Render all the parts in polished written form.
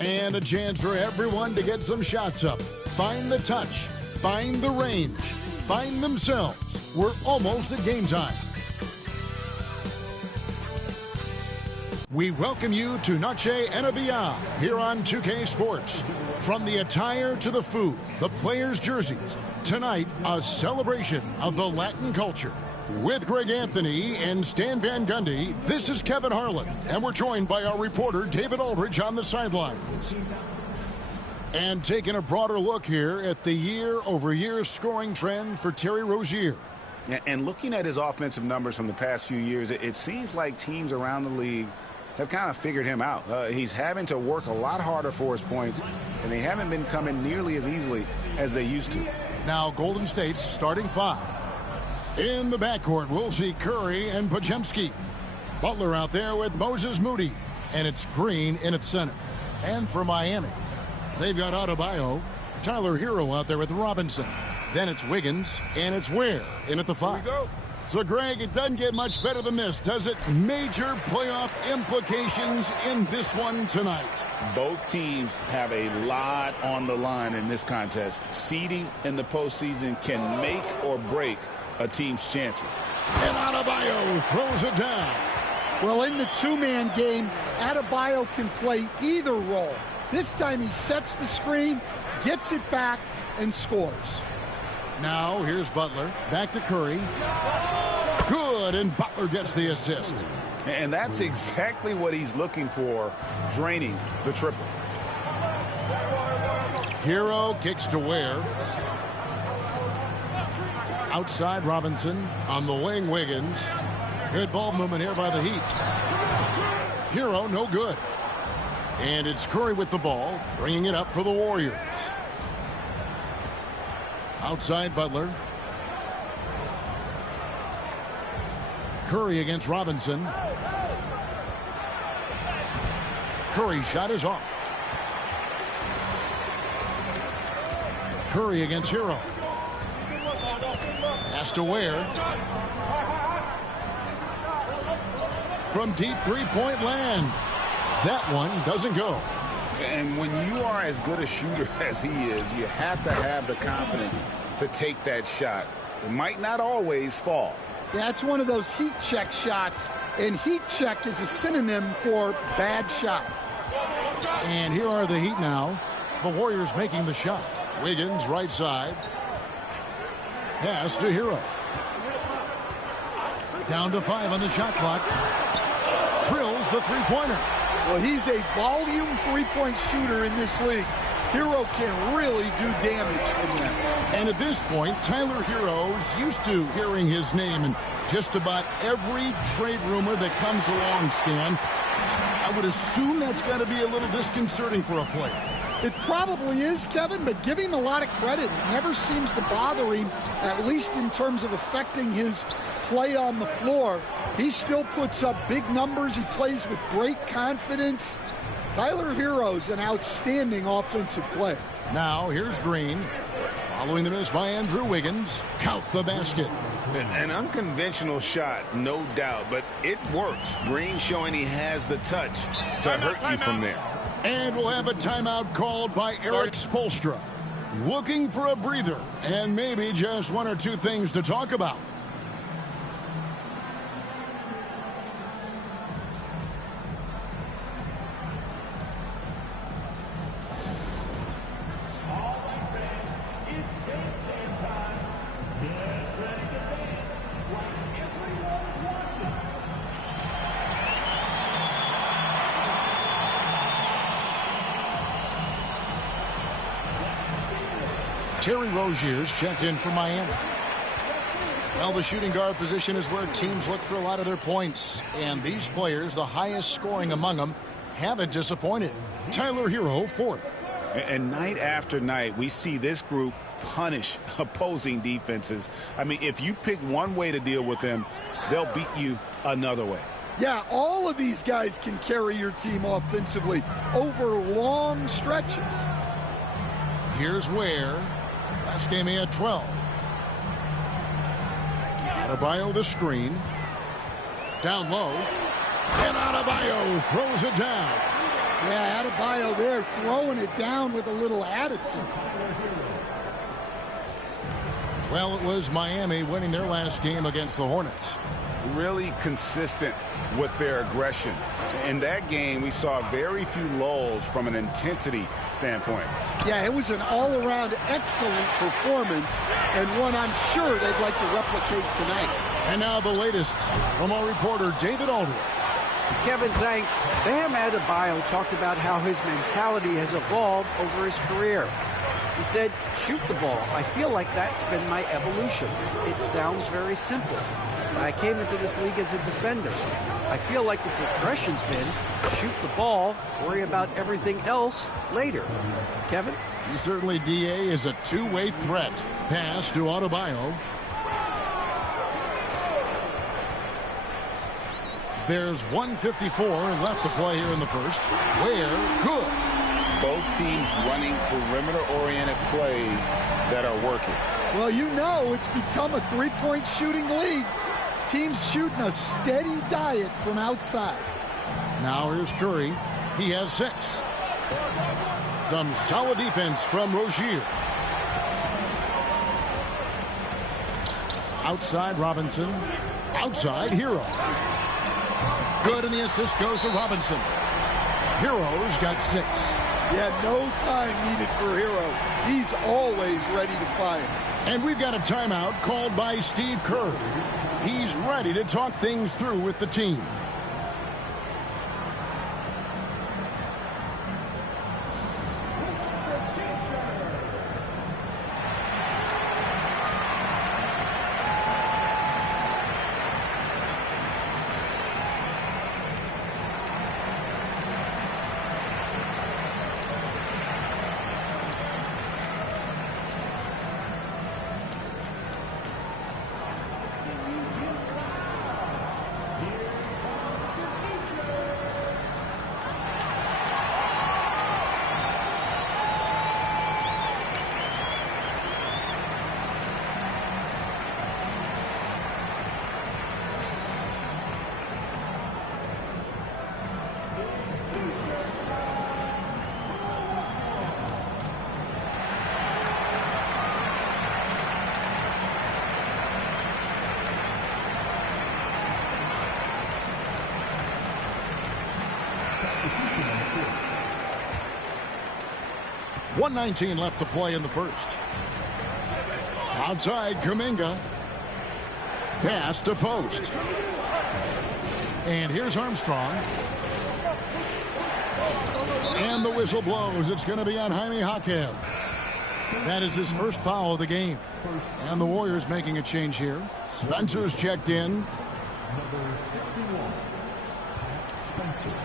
And a chance for everyone to get some shots up. Find the touch. Find the range. Find themselves. We're almost at game time. We welcome you to Noche and Beyond here on 2K Sports. From the attire to the food, the players' jerseys. Tonight, a celebration of the Latin culture. With Greg Anthony and Stan Van Gundy, this is Kevin Harlan, and we're joined by our reporter David Aldridge on the sidelines. And taking a broader look here at the year-over-year scoring trend for Terry Rozier. And looking at his offensive numbers from the past few years, it seems like teams around the league have kind of figured him out. He's having to work a lot harder for his points, and they haven't been coming nearly as easily as they used to. Now Golden State's starting five. In the backcourt, we'll see Curry and Podziemski. Butler out there with Moses Moody, and it's Green in its center. And for Miami, they've got Adebayo, Tyler Hero out there with Robinson. Then it's Wiggins, and it's Ware in at the five. Here we go. So, Greg, it doesn't get much better than this, does it? Major playoff implications in this one tonight. Both teams have a lot on the line in this contest. Seeding in the postseason can make or break a team's chances. And Adebayo throws it down. Well, in the two-man game, Adebayo can play either role. This time he sets the screen, gets it back, and scores. Now, here's Butler. Back to Curry. Good, and Butler gets the assist. And that's exactly what he's looking for, draining the triple. Hero kicks to Ware. Outside Robinson. On the wing, Wiggins. Good ball movement here by the Heat. Hero, no good. And it's Curry with the ball, bringing it up for the Warriors. Outside Butler. Curry against Robinson. Curry shot is off. Curry against Hero. Pass to Ware. From deep three-point land. That one doesn't go. And when you are as good a shooter as he is, you have to have the confidence to take that shot. It might not always fall. That's one of those heat check shots, and heat check is a synonym for bad shot. And here are the Heat now. The Warriors making the shot. Wiggins right side. Pass to Hero. Down to 5 on the shot clock. Drills the three-pointer. Well, he's a volume three-point shooter in this league. Hero can really do damage from them. And at this point, Tyler Hero's used to hearing his name in just about every trade rumor that comes along, Stan. I would assume that's got to be a little disconcerting for a player. It probably is, Kevin, but give him a lot of credit. It never seems to bother him, at least in terms of affecting his play on the floor. He still puts up big numbers. He plays with great confidence. Tyler Hero's an outstanding offensive player. Now, here's Green. Following the miss by Andrew Wiggins. Count the basket. An unconventional shot, no doubt, but it works. Green showing he has the touch to hurt you from there. And we'll have a timeout called by Eric Spoelstra. Looking for a breather and maybe just one or two things to talk about. Terry Rozier's checked in for Miami. Well, the shooting guard position is where teams look for a lot of their points. And these players, the highest scoring among them, haven't disappointed. Tyler Hero, fourth. And night after night, we see this group punish opposing defenses. I mean, if you pick one way to deal with them, they'll beat you another way. Yeah, all of these guys can carry your team offensively over long stretches. Here's Ware. Last game he had 12. Adebayo the screen. Down low. And Adebayo throws it down. Yeah, Adebayo there throwing it down with a little attitude. Well, it was Miami winning their last game against the Hornets. Really consistent with their aggression. In that game, we saw very few lulls from an intensity standpoint. Yeah, it was an all-around excellent performance, and one I'm sure they'd like to replicate tonight. And now the latest from our reporter, David Aldridge. Kevin, thanks. Bam Adebayo talked about how his mentality has evolved over his career. He said, shoot the ball. I feel like that's been my evolution. It sounds very simple. I came into this league as a defender. I feel like the progression's been shoot the ball, worry about everything else later. Kevin? He certainly, DA, is a two-way threat. Pass to Adebayo. There's 1:54 left to play here in the first. Where? Good. Both teams running perimeter-oriented plays that are working. Well, you know it's become a three-point shooting league. Teams shooting a steady diet from outside. Now here's Curry. He has 6. Some solid defense from Rozier. Outside Robinson. Outside Hero. Good, and the assist goes to Robinson. Hero's got 6. Yeah, no time needed for Hero. He's always ready to fire. And we've got a timeout called by Steve Kerr. He's ready to talk things through with the team. .119 left to play in the first. Outside Kuminga. Pass to post. And here's Armstrong. And the whistle blows. It's going to be on Jaime Jaquez. That is his first foul of the game. And the Warriors making a change here. Spencer's checked in. Number 61, Spencer.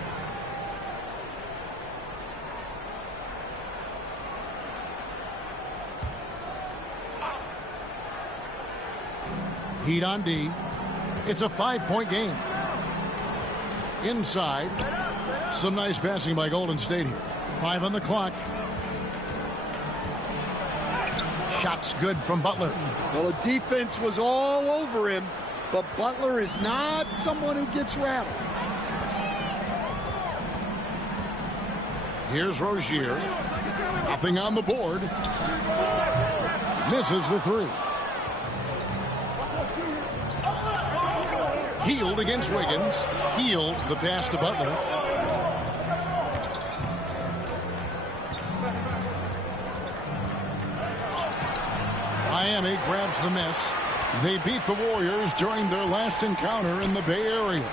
Heat on D. It's a 5-point game. Inside. Some nice passing by Golden State here. 5 on the clock. Shots good from Butler. Well, the defense was all over him, but Butler is not someone who gets rattled. Here's Rozier. Nothing on the board. Misses the 3. Healed against Wiggins. Healed the pass to Butler. Miami grabs the miss. They beat the Warriors during their last encounter in the Bay Area.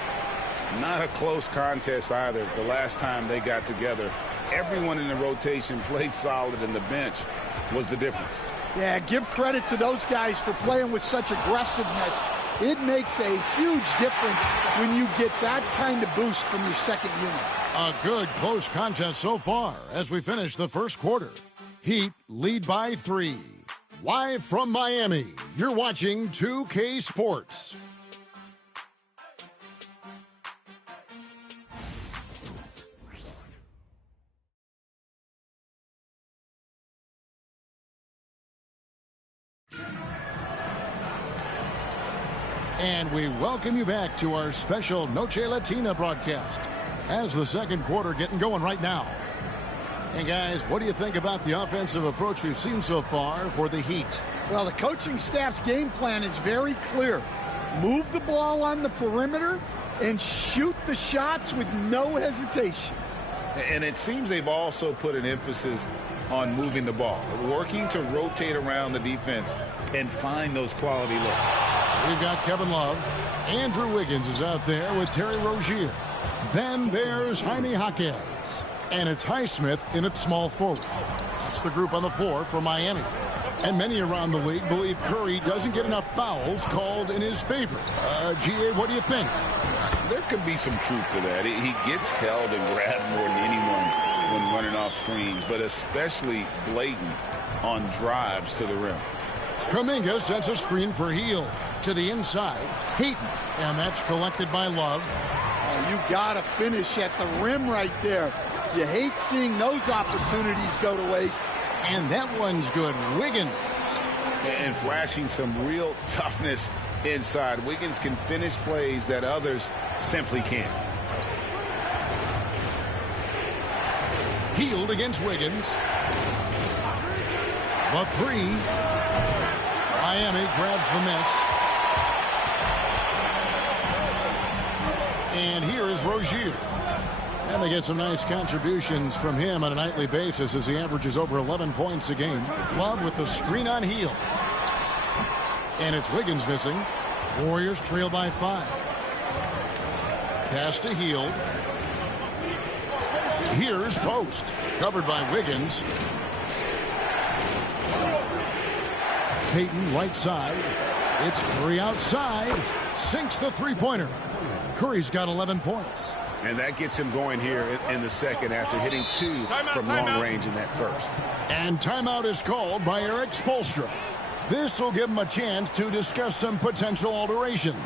Not a close contest either. The last time they got together, everyone in the rotation played solid, and the bench was the difference. Yeah, give credit to those guys for playing with such aggressiveness. It makes a huge difference when you get that kind of boost from your second unit. A good close contest so far as we finish the first quarter. Heat lead by 3. Live from Miami, you're watching 2K Sports. And we welcome you back to our special Noche Latina broadcast. as the second quarter getting going right now. And guys, what do you think about the offensive approach we've seen so far for the Heat? Well, the coaching staff's game plan is very clear. Move the ball on the perimeter and shoot the shots with no hesitation. And it seems they've also put an emphasis on moving the ball, working to rotate around the defense and find those quality looks. We've got Kevin Love. Andrew Wiggins is out there with Terry Rozier. Then there's Jaime Jaquez. And it's Highsmith in at small forward. That's the group on the floor for Miami. And many around the league believe Curry doesn't get enough fouls called in his favor. GA, what do you think? There could be some truth to that. He gets held and grabbed more than anyone when running off screens, but especially blatant on drives to the rim. Kuminga sets a screen for Hield. To the inside, Peyton. And that's collected by Love. Oh, you got to finish at the rim right there. You hate seeing those opportunities go to waste. And that one's good. Wiggins. And flashing some real toughness inside. Wiggins can finish plays that others simply can't. Hield against Wiggins. The three. Miami grabs the miss. And here is Rozier. And they get some nice contributions from him on a nightly basis as he averages over 11 points a game. Love with the screen on Hield. And it's Wiggins missing. Warriors trail by 5. Pass to Hield. Here's Post. Covered by Wiggins. Peyton right side. It's Curry outside. Sinks the three-pointer. Curry's got 11 points. And that gets him going here in the second after hitting 2 from long range in that first. And timeout is called by Eric Spoelstra. This will give him a chance to discuss some potential alterations.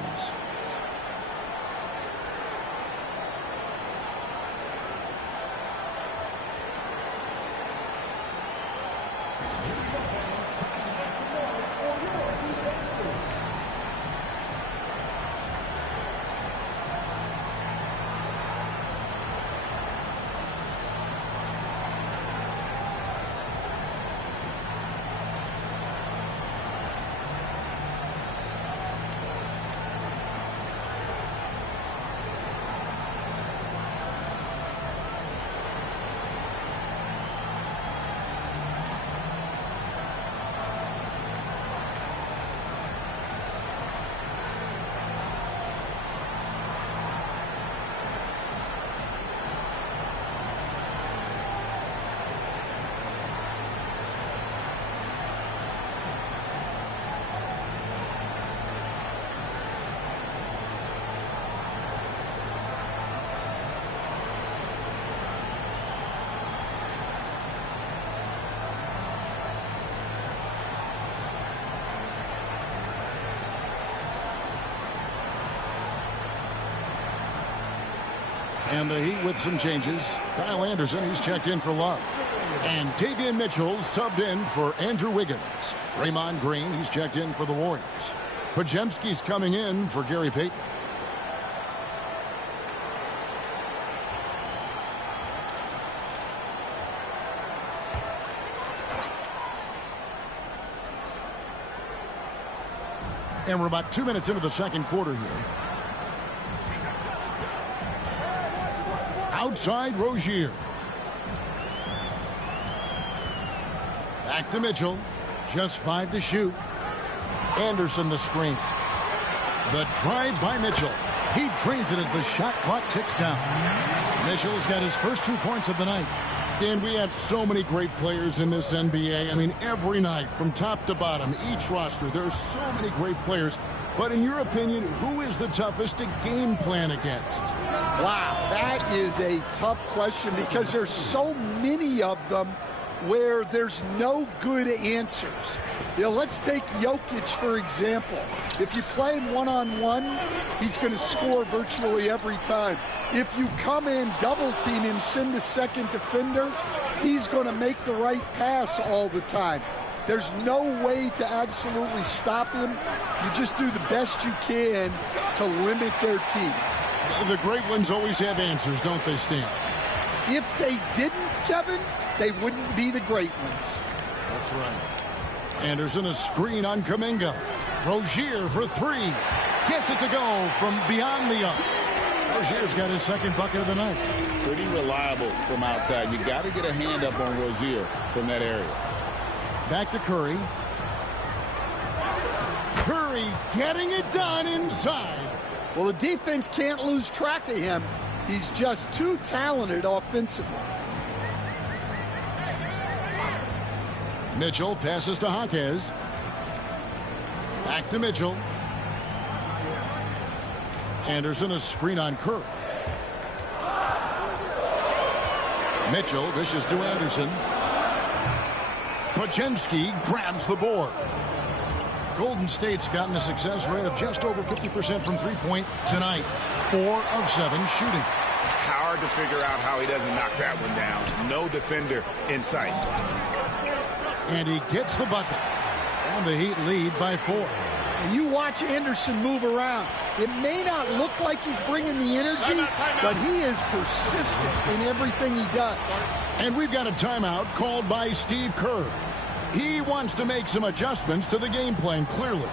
And the Heat with some changes. Kyle Anderson, he's checked in for Love. And Davion Mitchell's subbed in for Andrew Wiggins. Draymond Green, he's checked in for the Warriors. Podziemski's coming in for Gary Payton. And we're about 2 minutes into the second quarter here. Outside Rozier. Back to Mitchell. Just 5 to shoot. Anderson the screen. The drive by Mitchell. He drains it as the shot clock ticks down. Mitchell's got his first 2 points of the night. Stan, we have so many great players in this NBA. I mean, every night from top to bottom, each roster, there are so many great players. But in your opinion, who is the toughest to game plan against? Wow, that is a tough question because there's so many of them where there's no good answers. You know, let's take Jokic, for example. If you play him one-on-one, he's going to score virtually every time. If you come in, double-team him, send a second defender, he's going to make the right pass all the time. There's no way to absolutely stop him. You just do the best you can to limit their team. The great ones always have answers, don't they, Stan? If they didn't, Kevin, they wouldn't be the great ones. That's right. Anderson, a screen on Kuminga. Rozier for three. Gets it to go from beyond the arc. Rozier's got his second bucket of the night. Pretty reliable from outside. You got to get a hand up on Rozier from that area. Back to Curry. Curry getting it done inside. Well, the defense can't lose track of him. He's just too talented offensively. Mitchell passes to Jaquez. Back to Mitchell. Anderson, a screen on Curry. Mitchell, vicious to Anderson. Podziemski grabs the board. Golden State's gotten a success rate of just over 50% from three-point tonight. 4 of 7 shooting. Hard to figure out how he doesn't knock that one down. No defender in sight. And he gets the bucket. And the Heat lead by 4. And you watch Anderson move around. It may not look like he's bringing the energy, but he is persistent in everything he does. And we've got a timeout called by Steve Kerr. He wants to make some adjustments to the game plan, clearly.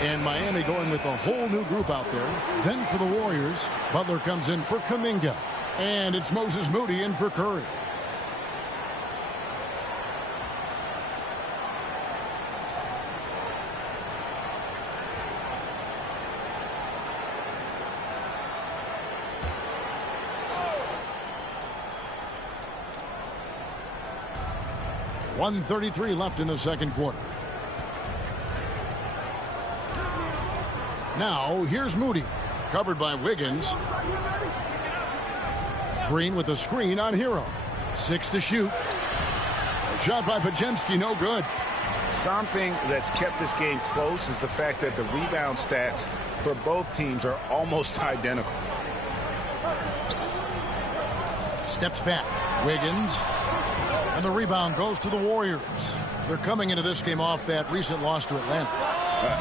And Miami going with a whole new group out there. Then for the Warriors, Butler comes in for Kuminga. And it's Moses Moody in for Curry. .133 left in the second quarter. Now, here's Moody, covered by Wiggins. Green with a screen on Hero. 6 to shoot. A shot by Podziemski, no good. Something that's kept this game close is the fact that the rebound stats for both teams are almost identical. Steps back. Wiggins. And the rebound goes to the Warriors. They're coming into this game off that recent loss to Atlanta.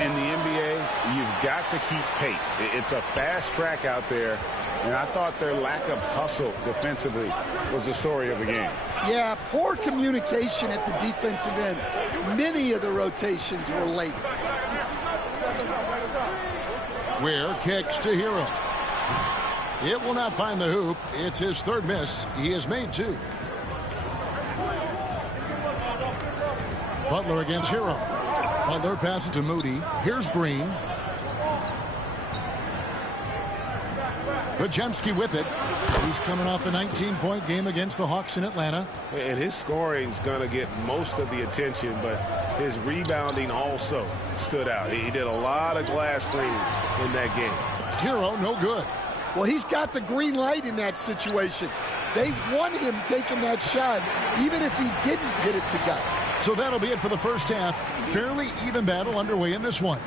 In the NBA, you've got to keep pace. It's a fast track out there, and I thought their lack of hustle defensively was the story of the game. Yeah, poor communication at the defensive end. Many of the rotations were late. Ware kicks to Hero. It will not find the hoop. It's his third miss. He has made 2. Butler against Hero. Butler passes to Moody. Here's Green. Podziemski with it. He's coming off a 19-point game against the Hawks in Atlanta. And his scoring's going to get most of the attention, but his rebounding also stood out. He did a lot of glass cleaning in that game. Hero, no good. Well, he's got the green light in that situation. They want him taking that shot, even if he didn't get it to go. So that'll be it for the first half. Fairly even battle underway in this one.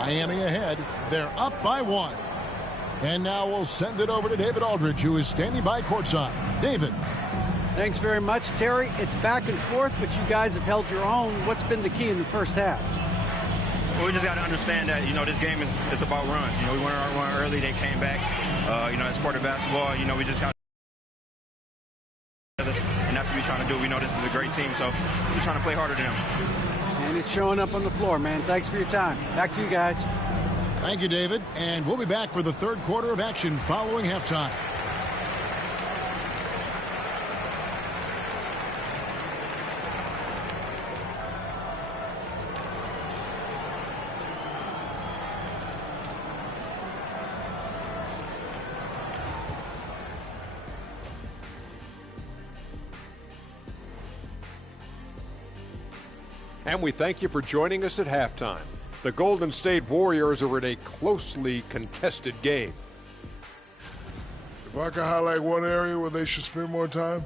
Miami ahead. They're up by 1. And now we'll send it over to David Aldridge, who is standing by courtside. David. Thanks very much, Terry. It's back and forth, but you guys have held your own. What's been the key in the first half? we just got to understand that, this game is about runs. We went on our run early. They came back. It's part of basketball. We just got to, and that's what we're trying to do. We know this is a great team, so we're trying to play harder than them. And it's showing up on the floor, man. Thanks for your time. Back to you guys. Thank you, David. And we'll be back for the third quarter of action following halftime. And we thank you for joining us at halftime. The Golden State Warriors are in a closely contested game. If I could highlight one area where they should spend more time,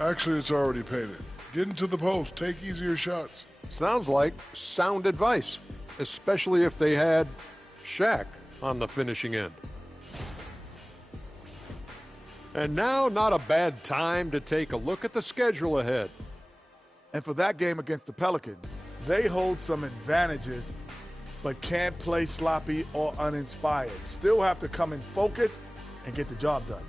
actually it's already painted. Get into the post, take easier shots. Sounds like sound advice, especially if they had Shaq on the finishing end. And now, not a bad time to take a look at the schedule ahead. And for that game against the Pelicans, they hold some advantages, but can't play sloppy or uninspired. Still have to come in focused and get the job done.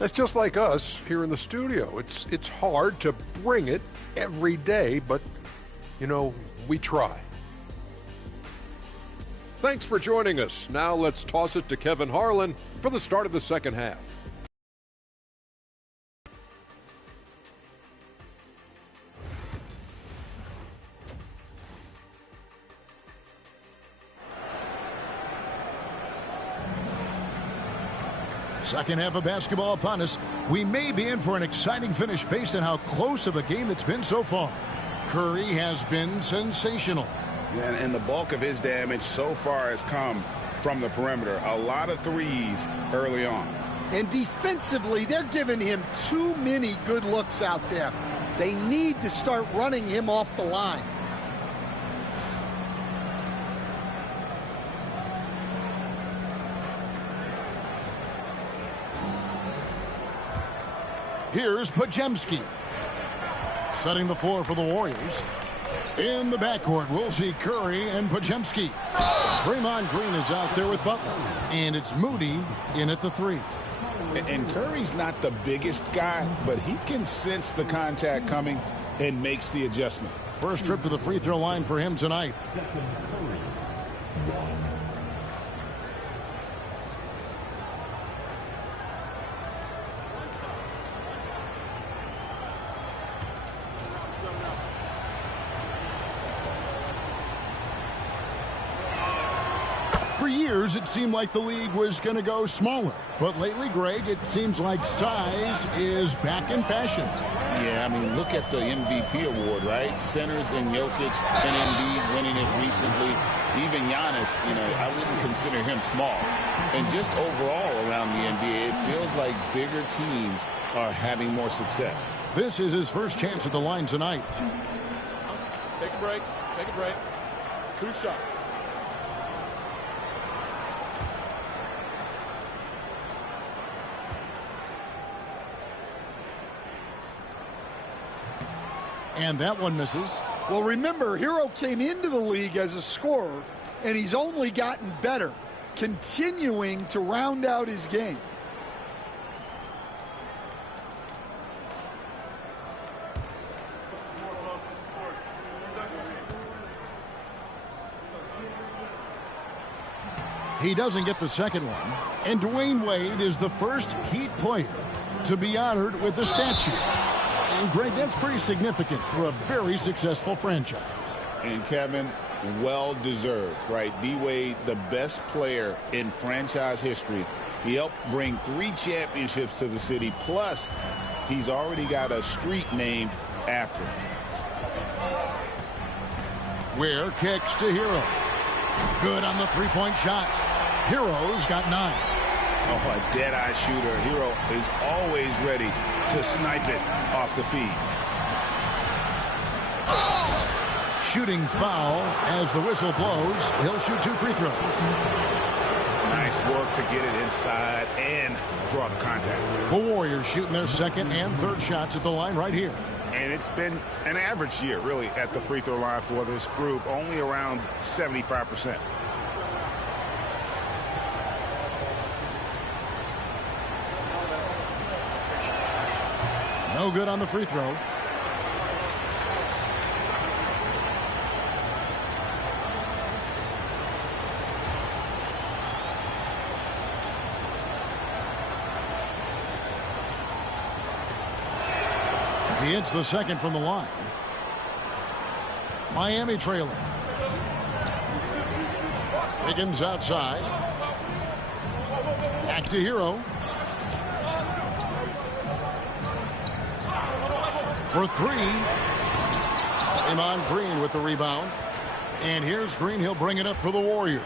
That's just like us here in the studio. It's hard to bring it every day, but, we try. Thanks for joining us. Now let's toss it to Kevin Harlan for the start of the second half. Second half of basketball upon us. We may be in for an exciting finish based on how close of a game it's been so far. Curry has been sensational. Yeah, and the bulk of his damage so far has come from the perimeter. A lot of threes early on. And defensively, they're giving him too many good looks out there. They need to start running him off the line. Here's Podziemski. Setting the floor for the Warriors. In the backcourt, we'll see Curry and Podziemski. Draymond Green is out there with Butler. And it's Moody in at the three. And Curry's not the biggest guy, but he can sense the contact coming and makes the adjustment. First trip to the free throw line for him tonight. For years, it seemed like the league was going to go smaller. But lately, Greg, it seems like size is back in fashion. Yeah, look at the MVP award, right? Centers and Jokic and Embiid winning it recently. Even Giannis, I wouldn't consider him small. And just overall around the NBA, it feels like bigger teams are having more success. This is his first chance at the line tonight. Take a break. Take a break. 2 shots. And that one misses. Well, remember, Hero came into the league as a scorer, and he's only gotten better, continuing to round out his game. He doesn't get the second one. And Dwayne Wade is the first Heat player to be honored with a statue. And Greg, that's pretty significant for a very successful franchise. And Kevin, well-deserved, right? D-Wade, the best player in franchise history. He helped bring 3 championships to the city. Plus, he's already got a street named after him. Ware kicks to Hero. Good on the three-point shot. Hero's got 9. Oh, a dead-eye shooter. Hero is always ready to snipe it off the feed. Shooting foul as the whistle blows. He'll shoot 2 free throws. Nice work to get it inside and draw the contact. The Warriors shooting their second and third shots at the line right here. And it's been an average year, really, at the free throw line for this group, only around 75%. No good on the free throw. He hits the second from the line. Miami trailing. Wiggins outside. Back to Hero. For three. Draymond Green with the rebound. And here's Green. He'll bring it up for the Warriors.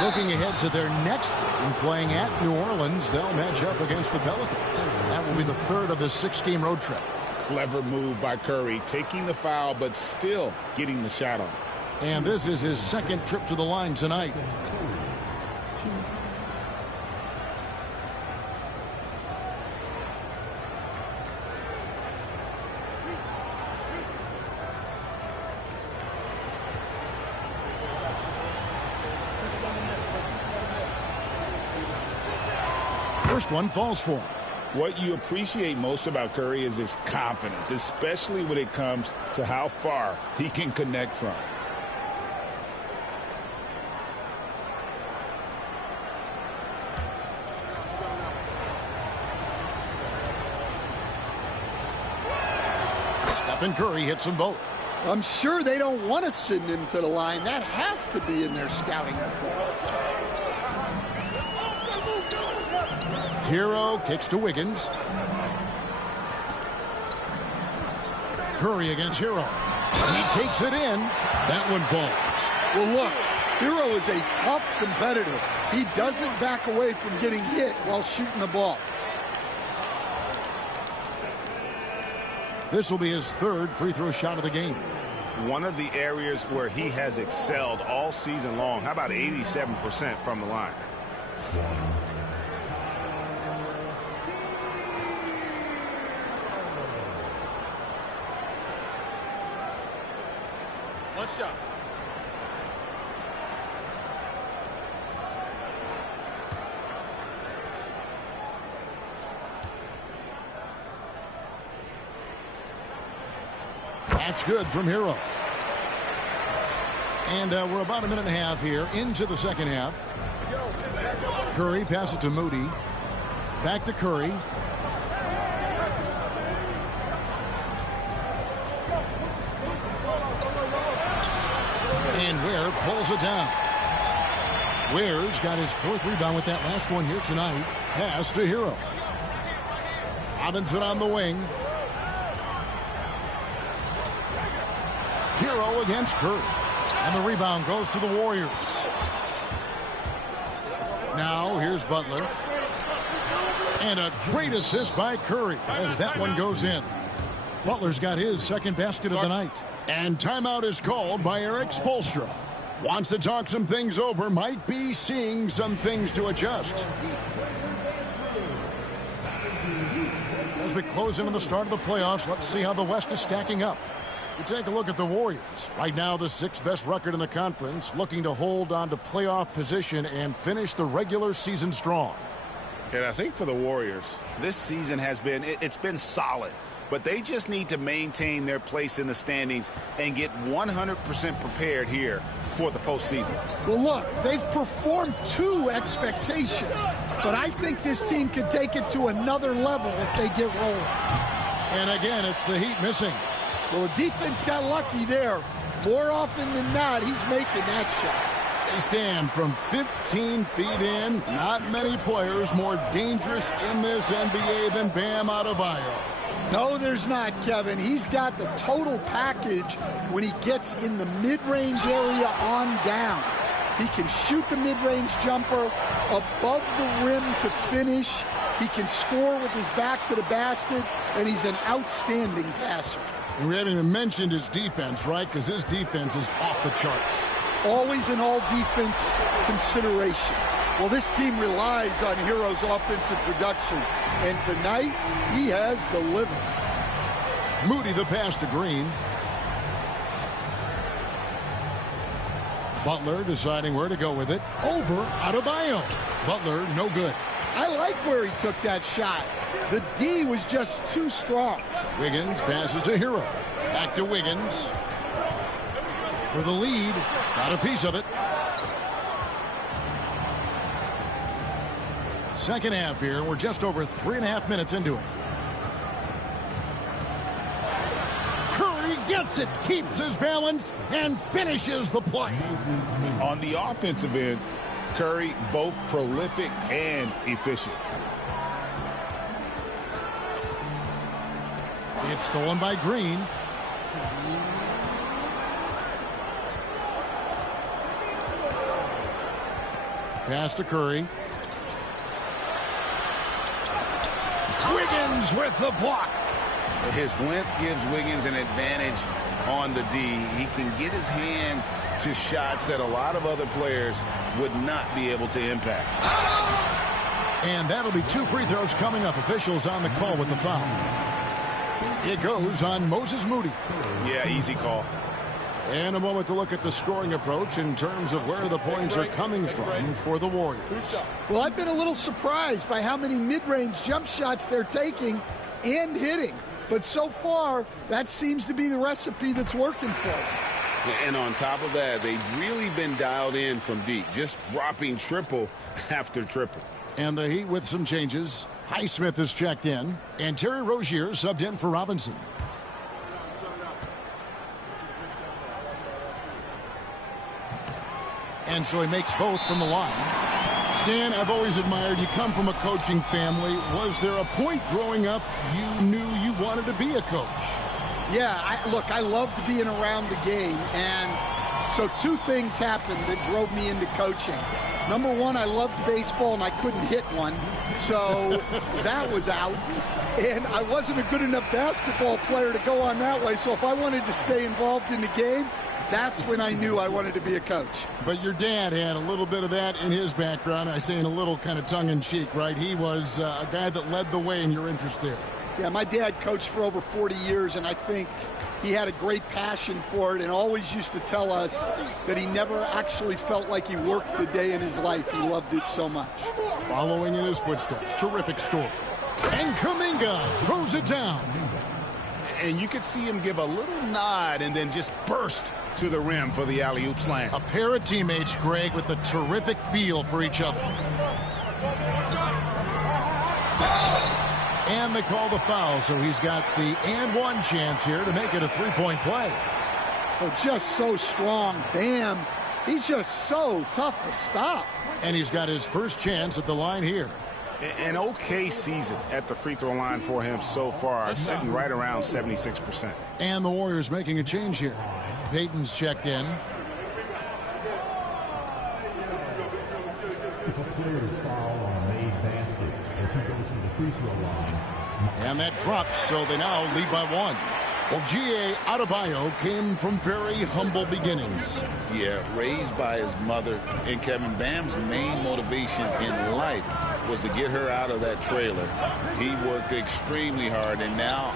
Looking ahead to their next game, playing at New Orleans, they'll match up against the Pelicans. That will be the third of this 6-game road trip. Clever move by Curry, taking the foul, but still getting the shot on. And this is his second trip to the line tonight. First one falls for him. What you appreciate most about Curry is his confidence, especially when it comes to how far he can connect from. Stephen Curry hits them both. I'm sure they don't want to send him to the line. That has to be in their scouting report. Hero kicks to Wiggins. Curry against Hero. He takes it in. That one falls. Well, look, Hero is a tough competitor. He doesn't back away from getting hit while shooting the ball. This will be his third free throw shot of the game. One of the areas where he has excelled all season long. How about 87% from the line? One shot. That's good from Hero. And we're about a minute and a half here into the second half. Curry passes it to Moody. Back to Curry. And Ware pulls it down. Ware's got his fourth rebound with that last one here tonight. Pass to Hero. Robinson on the wing. Hero against Curry. And the rebound goes to the Warriors. Now here's Butler. And a great assist by Curry as that one goes in. Butler's got his second basket of the night. And timeout is called by Eric Spoelstra. Wants to talk some things over, might be seeing some things to adjust. As we close in on the start of the playoffs, let's see how the West is stacking up. We take a look at the Warriors. Right now, the sixth best record in the conference, looking to hold on to playoff position and finish the regular season strong. And I think for the Warriors, this season has been, it's been solid. But they just need to maintain their place in the standings and get 100% prepared here for the postseason. Well, look, they've performed to expectations, but I think this team can take it to another level if they get rolling. And again, it's the Heat missing. Well, the defense got lucky there. More often than not, he's making that shot. They stand from 15 feet in. Not many players more dangerous in this NBA than Bam Adebayo. No, there's not, Kevin. He's got the total package when he gets in the mid-range area on down. He can shoot the mid-range jumper above the rim to finish. He can score with his back to the basket, and he's an outstanding passer. And we haven't even mentioned his defense, right? Because his defense is off the charts. Always an all-defense consideration. Well, this team relies on Hero's offensive production, and tonight he has delivered. Moody the pass to Green. Butler deciding where to go with it. Over Adebayo. Butler, no good. I like where he took that shot. The D was just too strong. Wiggins passes to Hero. Back to Wiggins. For the lead. Got a piece of it. Second half here. We're just over 3.5 minutes into it. Curry gets it. Keeps his balance and finishes the play. On the offensive end, Curry both prolific and efficient. It's stolen by Green. Pass to Curry. Wiggins with the block. His length gives Wiggins an advantage on the D. He can get his hand to shots that a lot of other players would not be able to impact. And that'll be 2 free throws coming up. Officials on the call with the foul. It goes on Moses Moody. Yeah, easy call. And a moment to look at the scoring approach in terms of where the points are coming from for the Warriors. Well, I've been a little surprised by how many mid-range jump shots they're taking and hitting. But so far, that seems to be the recipe that's working for them. And on top of that, they've really been dialed in from deep, just dropping triple after triple. And the Heat with some changes. Highsmith is checked in, and Terry Rozier subbed in for Robinson. And so he makes both from the line. Stan, I've always admired you. Come from a coaching family. Was there a point growing up you knew you wanted to be a coach? Yeah, I loved being around the game. And so 2 things happened that drove me into coaching. Number 1, I loved baseball and I couldn't hit one. So that was out. And I wasn't a good enough basketball player to go on that way. So if I wanted to stay involved in the game, that's when I knew I wanted to be a coach. But your dad had a little bit of that in his background. I say in a little kind of tongue-in-cheek, right? He was a guy that led the way in your interest there. Yeah, my dad coached for over 40 years, and I think he had a great passion for it and always used to tell us that he never actually felt like he worked a day in his life. He loved it so much. Following in his footsteps. Terrific story. And Kuminga throws it down. And you could see him give a little nod and then just burst to the rim for the alley-oop slam. A pair of teammates, Greg, with a terrific feel for each other. And they call the foul, so he's got the and one chance here to make it a 3-point play. Oh, just so strong. Bam. He's just so tough to stop. And he's got his first chance at the line here. An okay season at the free throw line for him so far, sitting right around 76%. And the Warriors making a change here. Payton's checked in. If a player is fouled on a made basket as he goes to the free throw line. And that drops, so they now lead by 1. Well, G.A. Adebayo came from very humble beginnings. Yeah, raised by his mother. And Kevin Bam's main motivation in life was to get her out of that trailer. He worked extremely hard and now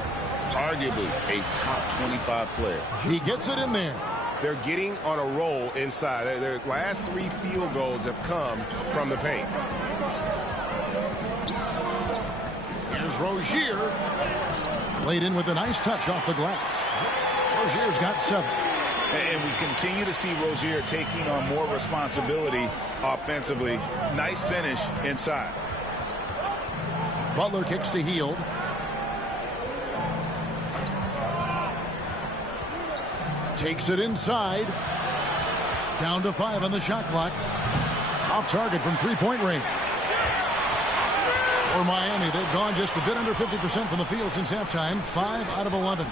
arguably a top 25 player. He gets it in there. They're getting on a roll inside. Their last 3 field goals have come from the paint. Here's Rozier. Laid in with a nice touch off the glass. Rozier's got 7. And we continue to see Rozier taking on more responsibility offensively. Nice finish inside. Butler kicks to Hield. Takes it inside. Down to 5 on the shot clock. Off target from 3-point range. For Miami, they've gone just a bit under 50% from the field since halftime. 5 out of 11.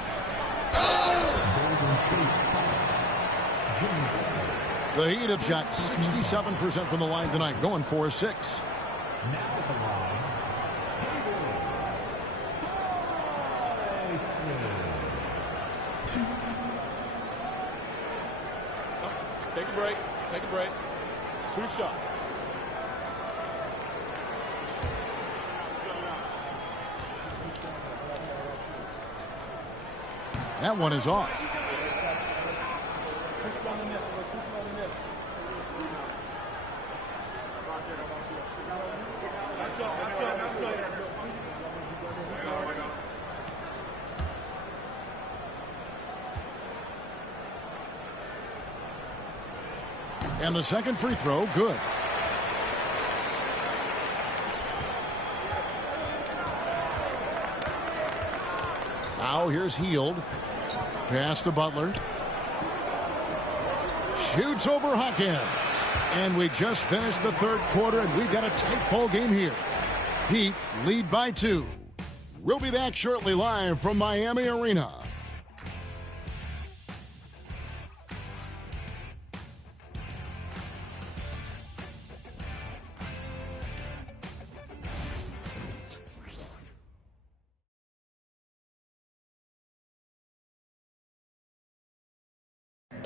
The Heat have shot 67% from the line tonight, going 4-6. Take a break. Take a break. 2 shots. That one is off. And the second free throw, good. Now here's Hield. Pass to Butler. Shoots over Hawkins. And we just finished the third quarter, and we've got a tight ball game here. Heat lead by 2. We'll be back shortly live from Miami Arena.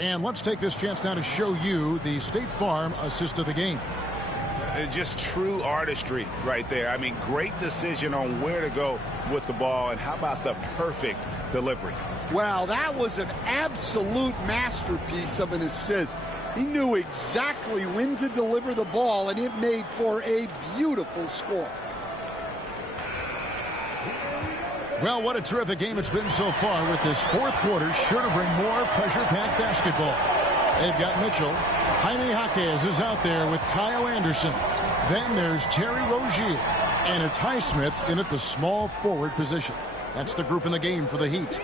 And let's take this chance now to show you the State Farm assist of the game. Just true artistry right there. I mean, great decision on where to go with the ball, and how about the perfect delivery? Wow, that was an absolute masterpiece of an assist. He knew exactly when to deliver the ball, and it made for a beautiful score. Well, what a terrific game it's been so far, with this fourth quarter sure to bring more pressure-packed basketball. They've got Mitchell. Jaime Jaquez is out there with Kyle Anderson. Then there's Terry Rozier. And it's Highsmith in at the small forward position. That's the group in the game for the Heat.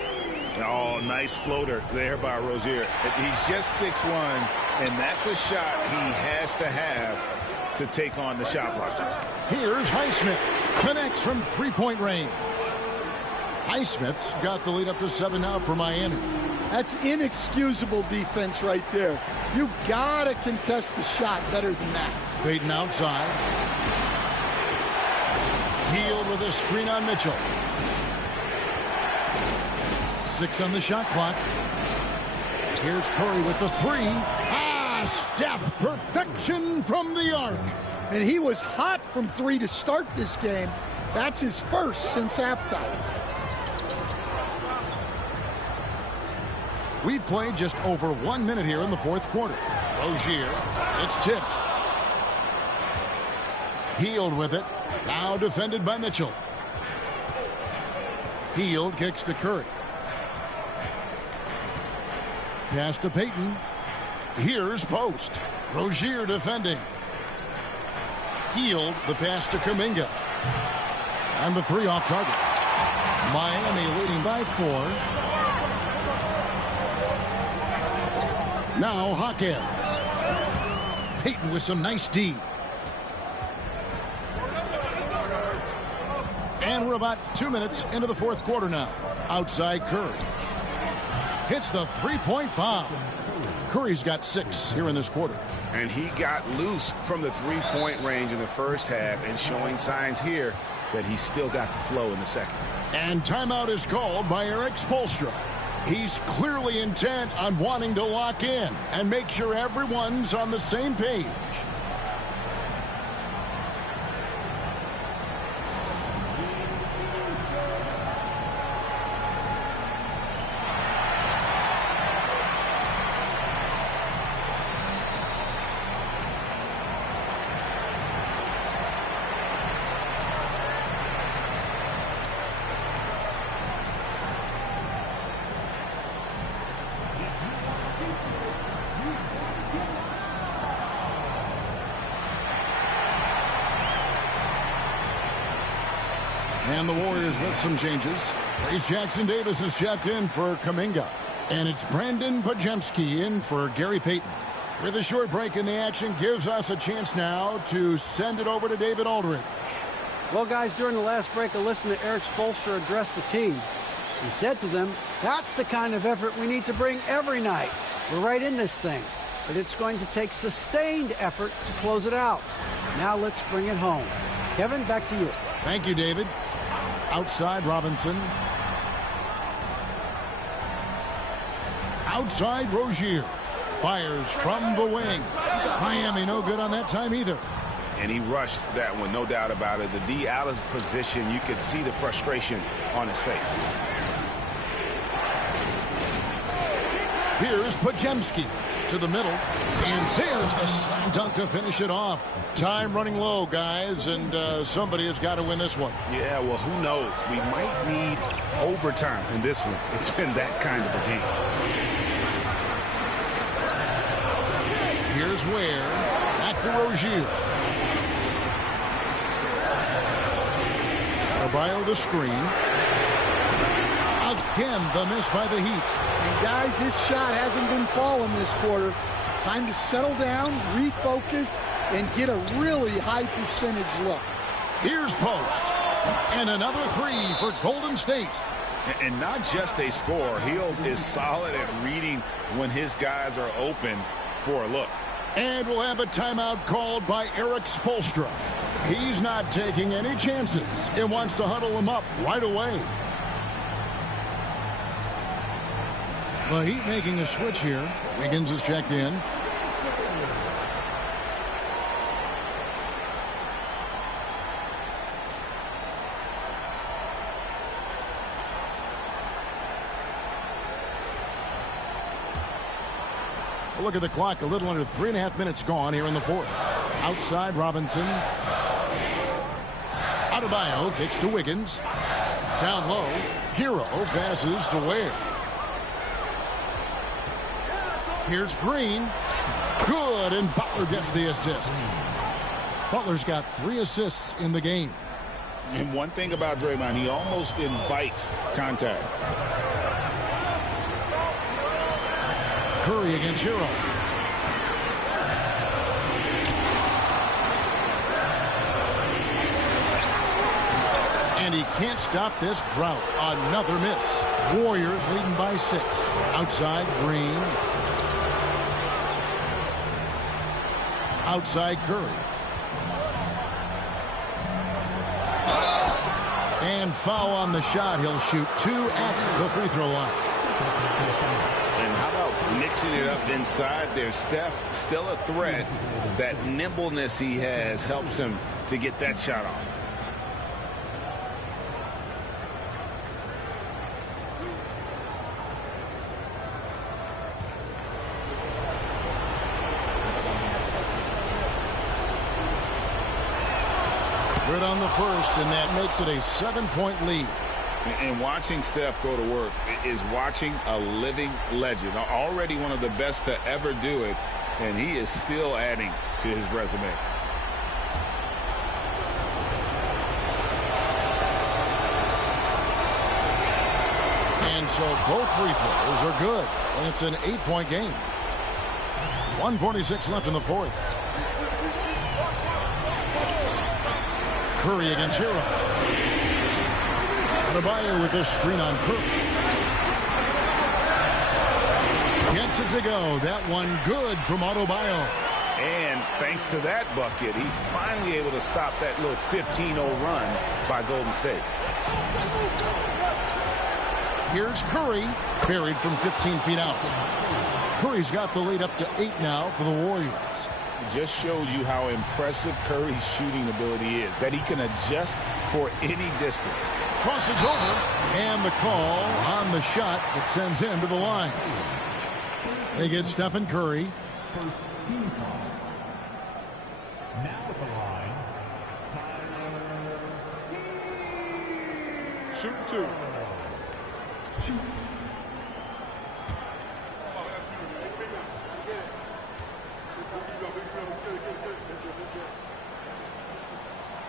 Oh, nice floater there by Rozier. He's just 6'1", and that's a shot he has to have to take on the shot blockers. Here's Highsmith. Connects from three-point range. Highsmith's got the lead up to 7 now for Miami. That's inexcusable defense right there. You gotta contest the shot better than that. Payton outside. Hield with a screen on Mitchell. 6 on the shot clock. Here's Curry with the 3. Steph, perfection from the arc. And he was hot from 3 to start this game. That's his first since halftime. We've played just over 1 minute here in the fourth quarter. Rozier, it's tipped. Hield with it. Now defended by Mitchell. Hield kicks to Curry. Pass to Payton. Here's Post. Rozier defending. Hield, the pass to Kuminga. And the 3 off target. Miami leading by 4. Now Hawkins. Payton with some nice D. And we're about 2 minutes into the fourth quarter now. Outside Curry. Hits the three-point bomb. Curry's got 6 here in this quarter. And he got loose from the three-point range in the first half, and showing signs here that he's still got the flow in the second. And timeout is called by Eric Spoelstra. He's clearly intent on wanting to lock in and make sure everyone's on the same page. And the Warriors with some changes. Trace Jackson-Davis is checked in for Kuminga. And it's Brandon Podziemski in for Gary Payton. With a short break in the action, gives us a chance now to send it over to David Aldridge. Well, guys, during the last break, I listened to Eric Spoelstra address the team. He said to them, that's the kind of effort we need to bring every night. We're right in this thing, but it's going to take sustained effort to close it out. Now let's bring it home. Kevin, back to you. Thank you, David. Outside Robinson. Outside Rozier. Fires from the wing. Miami no good on that time either. And he rushed that one, no doubt about it. The D out of position, you could see the frustration on his face. Here's Pajemski to the middle. And there's the slam dunk to finish it off. Time running low, guys, and somebody has got to win this one. Yeah, well, who knows? We might need overtime in this one. It's been that kind of a game. Here's Ware. Back to Rozier. Adebayo the screen. Again, the miss by the Heat. And guys, his shot hasn't been falling this quarter. Time to settle down, refocus, and get a really high percentage look. Here's Post. And another three for Golden State. And not just a scorer. Hield is solid at reading when his guys are open for a look. And we'll have a timeout called by Eric Spoelstra. He's not taking any chances and wants to huddle them up right away. The Heat making a switch here. Wiggins is checked in. Look at the clock. A little under 3.5 minutes gone here in the fourth. Outside, Robinson. Adebayo kicks to Wiggins. Down low. Hero passes to Ware. Here's Green. Good, and Butler gets the assist. Butler's got 3 assists in the game. And one thing about Draymond, he almost invites contact. Curry against Hero. And he can't stop this drought. Another miss. Warriors leading by 6. Outside, Green. Outside, Curry. And foul on the shot. He'll shoot 2 at the free throw line. And how about mixing it up inside there? Steph, still a threat. That nimbleness he has helps him to get that shot off. Good on the first, and that makes it a 7-point lead. And watching Steph go to work is watching a living legend. Already one of the best to ever do it, and he is still adding to his resume. And so both free throws are good, and it's an 8-point game. 1:46 left in the fourth. Curry against Hero. Adebayo with this screen on Curry. Gets it to go. That one good from Adebayo. And thanks to that bucket, he's finally able to stop that little 15-0 run by Golden State. Here's Curry, buried from 15 feet out. Curry's got the lead up to 8 now for the Warriors. It just shows you how impressive Curry's shooting ability is, that he can adjust for any distance. Crosses over, and the call on the shot that sends him to the line. They get Stephen Curry. First team foul. Now at the line, Shoot 2.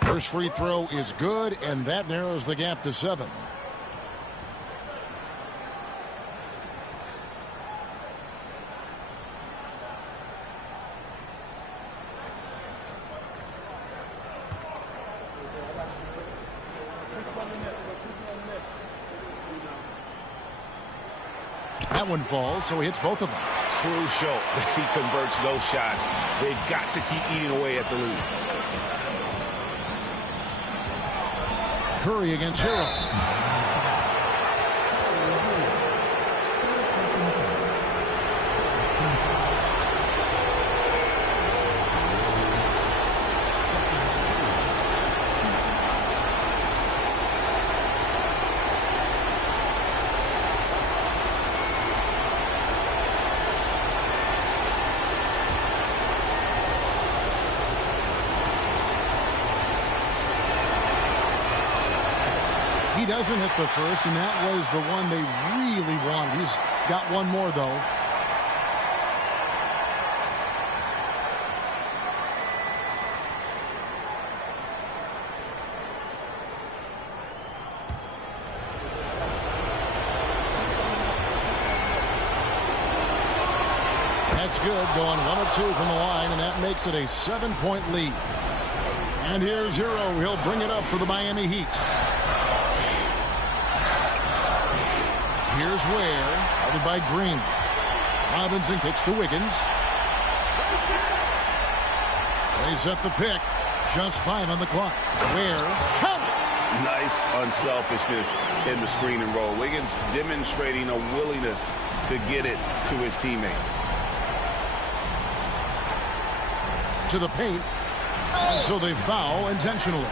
First free throw is good, and that narrows the gap to 7. That one falls, so he hits both of them. Crucial that he converts those shots. They've got to keep eating away at the lead. Curry against Hero. doesn't hit the first, and that was the one they really wanted. He's got one more, though. That's good, going 1 of 2 from the line, and that makes it a 7-point lead. And here's Hero. He'll bring it up for the Miami Heat. Here's Ware, guarded by Green. Robinson kicks to Wiggins. They set the pick. Just 5 on the clock. Ware, count it! Nice unselfishness in the screen and roll. Wiggins demonstrating a willingness to get it to his teammates. To the paint. And so they foul intentionally.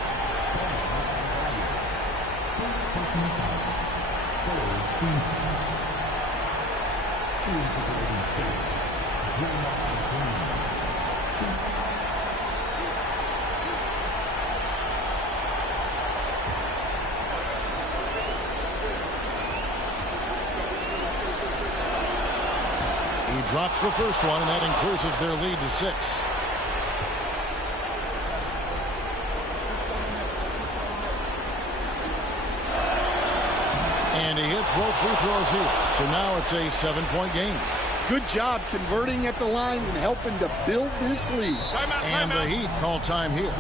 He drops the first one, and that increases their lead to 6. And he hits both free throws here. So now it's a 7-point game. Good job converting at the line and helping to build this lead. And the Heat call time here.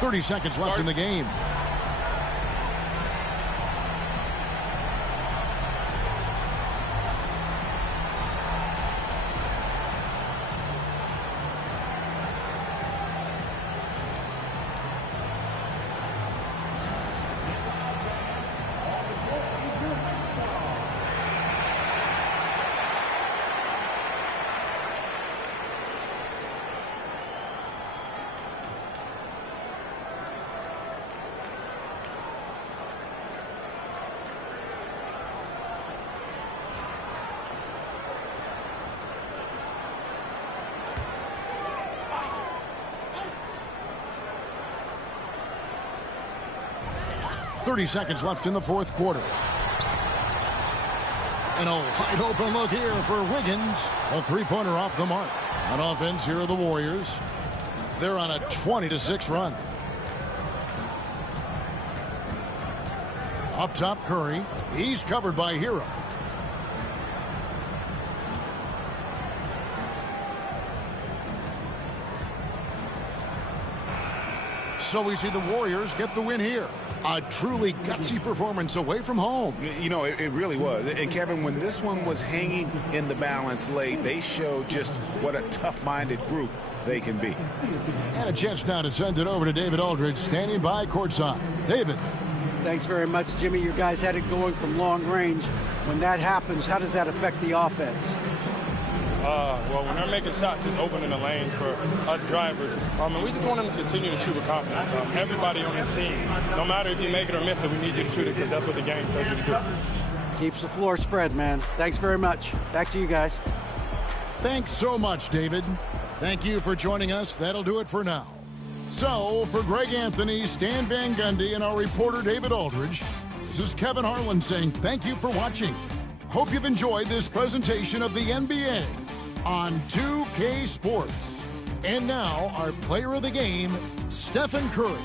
30 seconds left in the game. .30 seconds left in the fourth quarter. And a wide open look here for Wiggins. A three-pointer off the mark. On offense, here are the Warriors. They're on a 20-6 run. Up top, Curry. He's covered by Hero. So we see the Warriors get the win here. A truly gutsy performance away from home. You know, it really was. And Kevin, when this one was hanging in the balance late, they showed just what a tough-minded group they can be. And a chance now to send it over to David Aldridge, standing by courtside. David. Thanks very much, Jimmy. You guys had it going from long range. When that happens, how does that affect the offense? Well, when they're making shots, it's opening the lane for us drivers. And we just want them to continue to shoot with confidence. Everybody on this team, no matter if you make it or miss it, we need you to shoot it because that's what the game tells you to do. Keeps the floor spread, man. Thanks very much. Back to you guys. Thanks so much, David. Thank you for joining us. That'll do it for now. So, for Greg Anthony, Stan Van Gundy, and our reporter David Aldridge, this is Kevin Harlan saying thank you for watching. Hope you've enjoyed this presentation of the NBA on 2K Sports. And now, our player of the game, Stephen Curry.